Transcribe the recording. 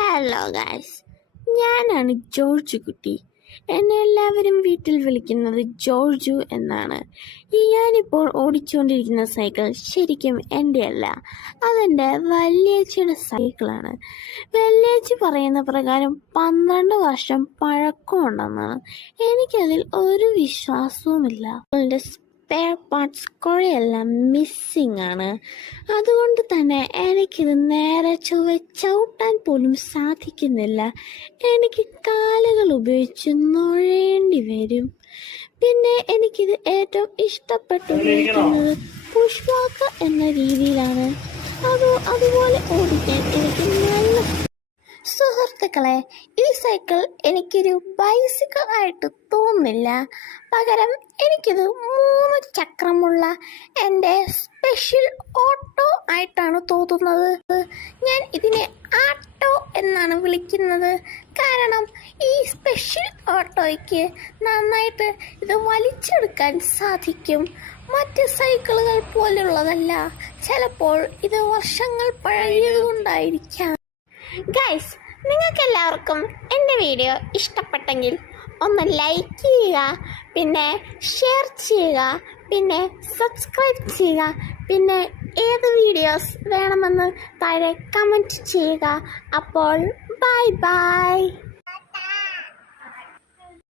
Hello guys, ഞാനാണ് George കുട്ടി. എന്നെ എല്ലാവരും വീട്ടിൽ വിളിക്കുന്നത് ജോർജു എന്നാണ്. ഞാനിപ്പോൾ ഓടിച്ചുകൊണ്ടിരിക്കുന്ന സൈക്കിൾ ശരിക്കും എൻ്റെ അല്ല, അതെൻ്റെ വല്യേച്ചിയുടെ സൈക്കിളാണ്. വല്യേച്ചി പറയുന്ന പ്രകാരം 12 വർഷം പഴക്കമുണ്ടെന്നാണ്. എനിക്കതിൽ ഒരു വിശ്വാസവുമില്ല. അതിൻ്റെ സ്പെയർ പാർട്സ് കുറെയെല്ലാം മിസ്സിങ് ആണ്. അതുകൊണ്ട് തന്നെ എനിക്കിത് നേരെ ചൊവ്വെ ചവിട്ടാൻ പോലും സാധിക്കുന്നില്ല. എനിക്ക് കാലുകൾ ഉപയോഗിച്ച് നുഴയേണ്ടി വരും. പിന്നെ എനിക്കിത് ഏറ്റവും ഇഷ്ടപ്പെട്ട് ഉപയോഗിക്കുന്നത് പുഷ് വാക്ക് എന്ന രീതിയിലാണ്. അതുപോലെ ഓടിക്കാൻ എനിക്ക് നല്ല സുഹൃത്തുക്കളെ, ഈ സൈക്കിൾ എനിക്കൊരു ബൈസിക്കിൾ ആയിട്ട് തോന്നുന്നില്ല. പകരം എനിക്കിത് 3 ചക്രമുള്ള എൻ്റെ സ്പെഷ്യൽ ഓട്ടോ ആയിട്ടാണ് തോന്നുന്നത്. ഞാൻ ഇതിനെ ആട്ടോ എന്നാണ് വിളിക്കുന്നത്. കാരണം ഈ സ്പെഷ്യൽ ഓട്ടോയ്ക്ക് നന്നായിട്ട് ഇത് വലിച്ചെടുക്കാൻ സാധിക്കും. മറ്റ് സൈക്കിളുകൾ പോലുള്ളതല്ല. ചിലപ്പോൾ ഇത് വർഷങ്ങൾ പഴയതുകൊണ്ടായിരിക്കാം. ഗൈസ്, നിങ്ങൾക്കെല്ലാവർക്കും എൻ്റെ വീഡിയോ ഇഷ്ടപ്പെട്ടെങ്കിൽ ഒന്ന് ലൈക്ക് ചെയ്യുക, പിന്നെ ഷെയർ ചെയ്യുക, പിന്നെ സബ്സ്ക്രൈബ് ചെയ്യുക, പിന്നെ ഏത് വീഡിയോസ് വേണമെന്ന് താഴെ കമൻറ്റ് ചെയ്യുക. അപ്പോൾ ബൈ ബൈ.